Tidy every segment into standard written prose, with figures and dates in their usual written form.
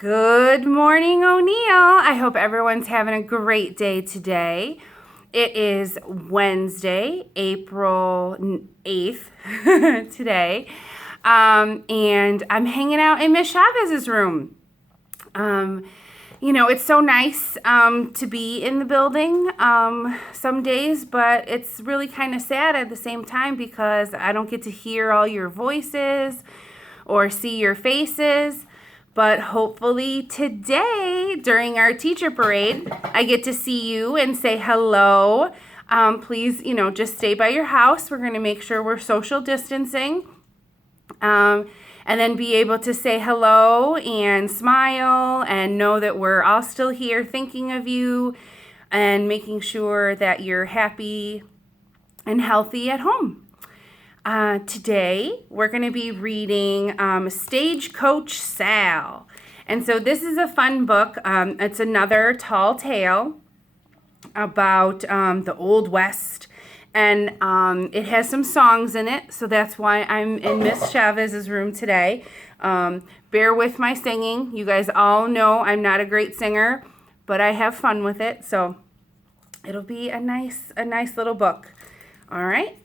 Good morning, O'Neill. I hope everyone's having a great day today. It is Wednesday, April 8th today, and I'm hanging out in Miss Chavez's room. It's so nice to be in the building some days, but it's really kind of sad at the same time because I don't get to hear all your voices or see your faces. But hopefully today, during our teacher parade, I get to see you and say hello. Please, just stay by your house. We're going to make sure we're social distancing. And then be able to say hello and smile and know that we're all still here thinking of you and making sure that you're happy and healthy at home. Today, we're going to be reading Stagecoach Sal. And so this is a fun book. It's another tall tale about the Old West. And it has some songs in it, so that's why I'm in Miss Chavez's room today. Bear with my singing. You guys all know I'm not a great singer, but I have fun with it, so it'll be a nice little book. All right,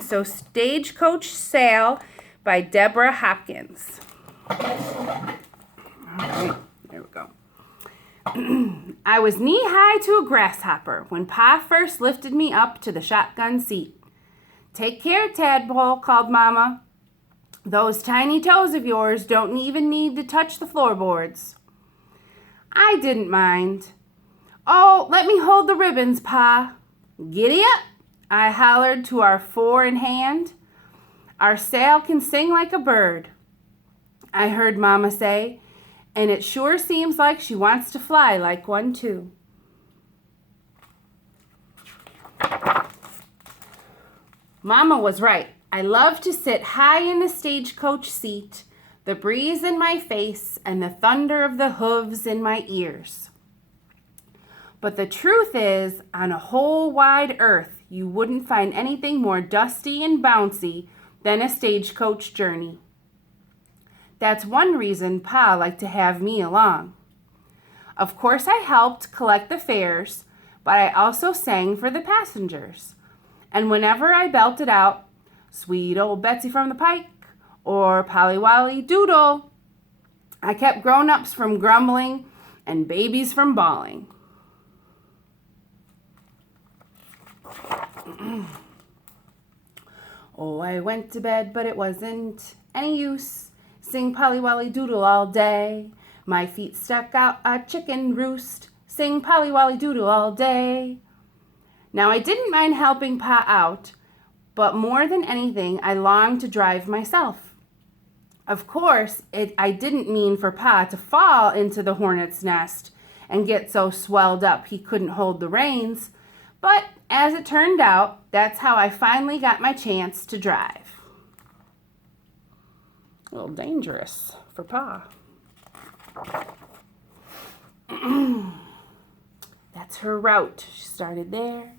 so Stagecoach Sal by Deborah Hopkins. All right, there we go. I was knee-high to a grasshopper when Pa first lifted me up to the shotgun seat. "Take care, Tadpole," called Mama. "Those tiny toes of yours don't even need to touch the floorboards." I didn't mind. "Oh, let me hold the ribbons, Pa." "Giddy up," I hollered to our four in hand. "Our Sal can sing like a bird," I heard Mama say, "and it sure seems like she wants to fly like one too." Mama was right. I love to sit high in the stagecoach seat, the breeze in my face and the thunder of the hooves in my ears. But the truth is, on a whole wide earth, you wouldn't find anything more dusty and bouncy than a stagecoach journey. That's one reason Pa liked to have me along. Of course, I helped collect the fares, but I also sang for the passengers. And whenever I belted out, "Sweet old Betsy from the pike," or "Polly Wolly Doodle," I kept grown-ups from grumbling and babies from bawling. Oh, I went to bed, but it wasn't any use. Sing Polly Wolly Doodle all day. My feet stuck out a chicken roost. Sing Polly Wolly Doodle all day. Now, I didn't mind helping Pa out, but more than anything, I longed to drive myself. Of course, I didn't mean for Pa to fall into the hornet's nest and get so swelled up he couldn't hold the reins, but as it turned out, that's how I finally got my chance to drive. A little dangerous for Pa. That's her route. She started there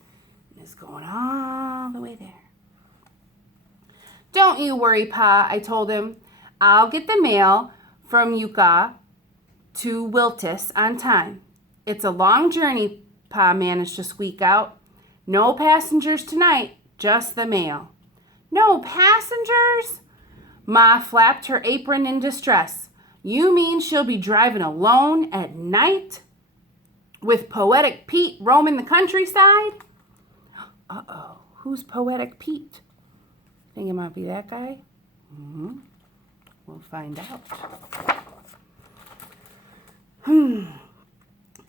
and is going all the way there. "Don't you worry, Pa," I told him. "I'll get the mail from Yucca to Wiltis on time." "It's a long journey," Pa managed to squeak out. "No passengers tonight, just the mail." "No passengers?" Ma flapped her apron in distress. "You mean she'll be driving alone at night? With Poetic Pete roaming the countryside?" Uh-oh, who's Poetic Pete? Think it might be that guy? We'll find out.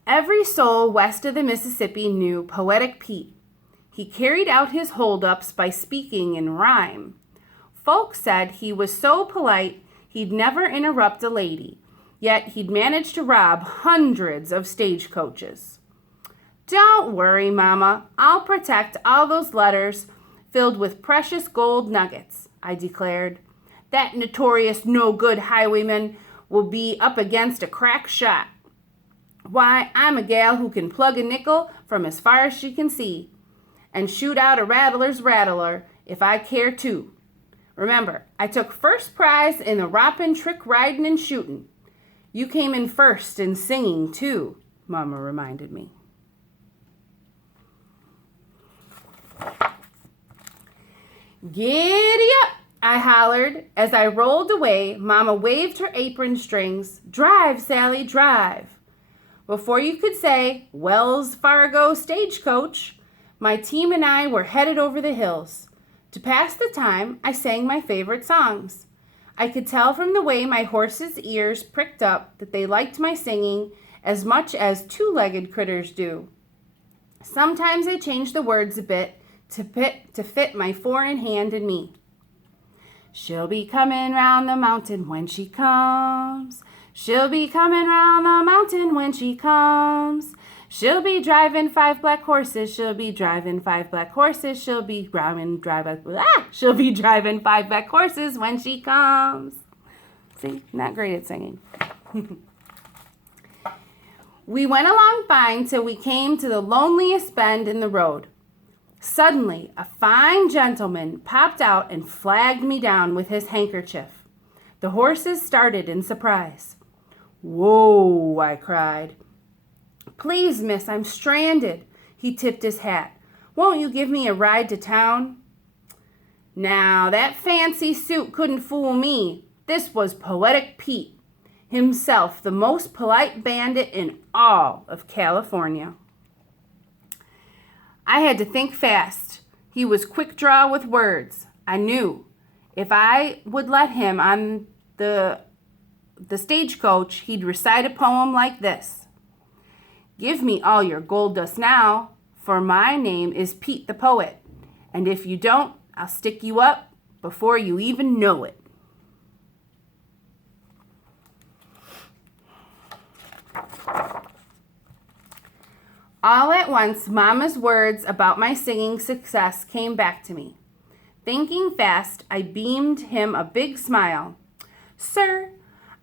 Every soul west of the Mississippi knew Poetic Pete. He carried out his holdups by speaking in rhyme. Folks said he was so polite he'd never interrupt a lady, yet he'd managed to rob hundreds of stagecoaches. "Don't worry, Mama. I'll protect all those letters filled with precious gold nuggets," I declared. "That notorious no-good highwayman will be up against a crack shot. Why, I'm a gal who can plug a nickel from as far as she can see and shoot out a rattler's rattler if I care to. Remember, I took first prize in the rompin' trick riding and shooting. You came in first in singing, too, Mama reminded me. Giddy up, I hollered. As I rolled away, Mama waved her apron strings. Drive, Sally, drive. Before you could say, Wells Fargo Stagecoach, my team and I were headed over the hills. To pass the time, I sang my favorite songs. I could tell from the way my horse's ears pricked up that they liked my singing as much as two-legged critters do. Sometimes I changed the words a bit to fit my four-in-hand and me. She'll be coming round the mountain when she comes. She'll be coming round the mountain when she comes. She'll be driving 5 black horses. She'll be driving 5 black horses. She'll be driving 5 black horses when she comes. See, not great at singing. We went along fine till we came to the loneliest bend in the road. Suddenly, a fine gentleman popped out and flagged me down with his handkerchief. The horses started in surprise. Whoa, I cried. Please, miss, I'm stranded. He tipped his hat. Won't you give me a ride to town? Now, that fancy suit couldn't fool me. This was Poetic Pete, himself the most polite bandit in all of California. I had to think fast. He was quick draw with words. I knew if I would let him on the stagecoach, he'd recite a poem like this. Give me all your gold dust now, for my name is Pete the Poet, and if you don't, I'll stick you up before you even know it. All at once, Mama's words about my singing success came back to me. Thinking fast, I beamed him a big smile. Sir,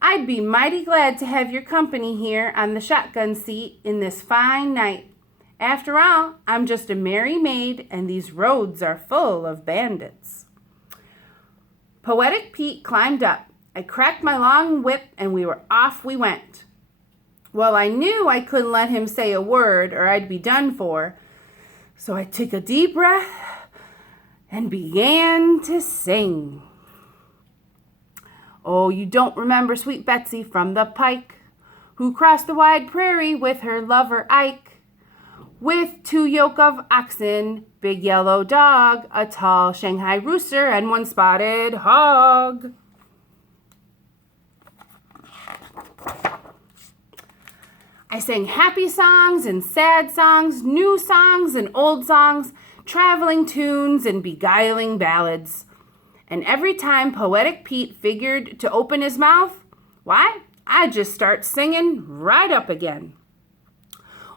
I'd be mighty glad to have your company here on the shotgun seat in this fine night. After all, I'm just a merry maid, and these roads are full of bandits. Poetic Pete climbed up. I cracked my long whip, and off we went. Well, I knew I couldn't let him say a word or I'd be done for, so I took a deep breath and began to sing. Oh, you don't remember sweet Betsy from the pike, who crossed the wide prairie with her lover Ike, with 2 yoke of oxen, big yellow dog, a tall Shanghai rooster, and 1 spotted hog. I sang happy songs and sad songs, new songs and old songs, traveling tunes and beguiling ballads. And every time Poetic Pete figured to open his mouth, why, I'd just start singing right up again.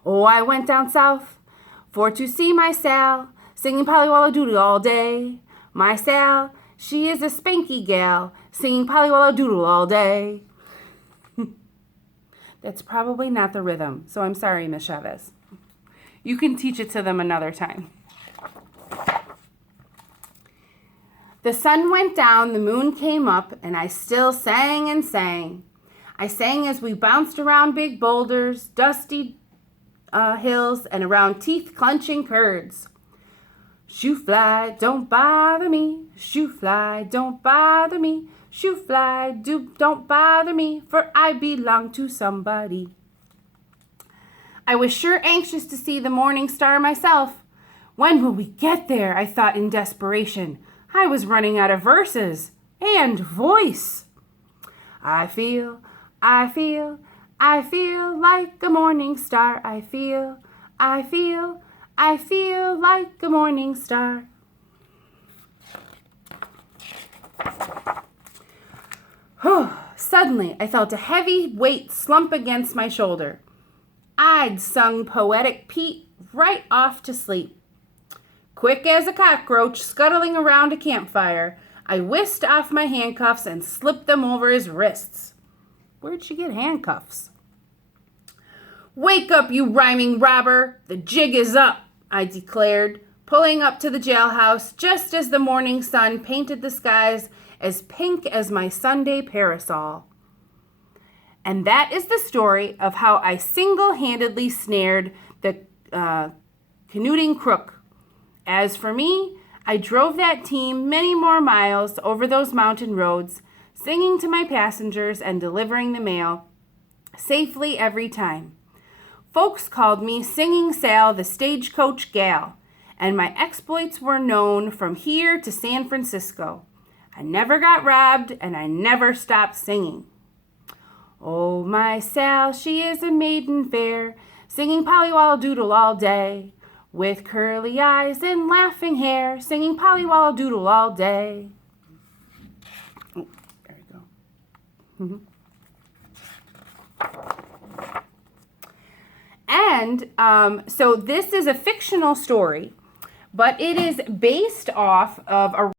Oh, I went down south for to see my Sal, singing Pollywalla Doodle all day. My Sal, she is a spanky gal, singing Pollywalla Doodle all day. That's probably not the rhythm, so I'm sorry, Miss Chavez. You can teach it to them another time. The sun went down, the moon came up, and I still sang and sang. I sang as we bounced around big boulders, dusty hills, and around teeth-clenching curds. Shoo fly, don't bother me. Shoo fly, don't bother me. Shoo fly, don't bother me, for I belong to somebody. I was sure anxious to see the morning star myself. When will we get there? I thought in desperation. I was running out of verses and voice. I feel like a morning star. I feel like a morning star. Suddenly, I felt a heavy weight slump against my shoulder. I'd sung Poetic Pete right off to sleep. Quick as a cockroach scuttling around a campfire, I whisked off my handcuffs and slipped them over his wrists. Where'd she get handcuffs? Wake up, you rhyming robber! The jig is up, I declared, pulling up to the jailhouse just as the morning sun painted the skies as pink as my Sunday parasol. And that is the story of how I single-handedly snared the canooding crook. As for me, I drove that team many more miles over those mountain roads, singing to my passengers and delivering the mail safely every time. Folks called me Singing Sal, the stagecoach gal, and my exploits were known from here to San Francisco. I never got robbed, and I never stopped singing. Oh, my Sal, she is a maiden fair, singing Polly-Wolly-Doodle all day, with curly eyes and laughing hair, singing Polly-Wolly-Doodle all day. Oh, there we go. And so this is a fictional story, but it is based off of a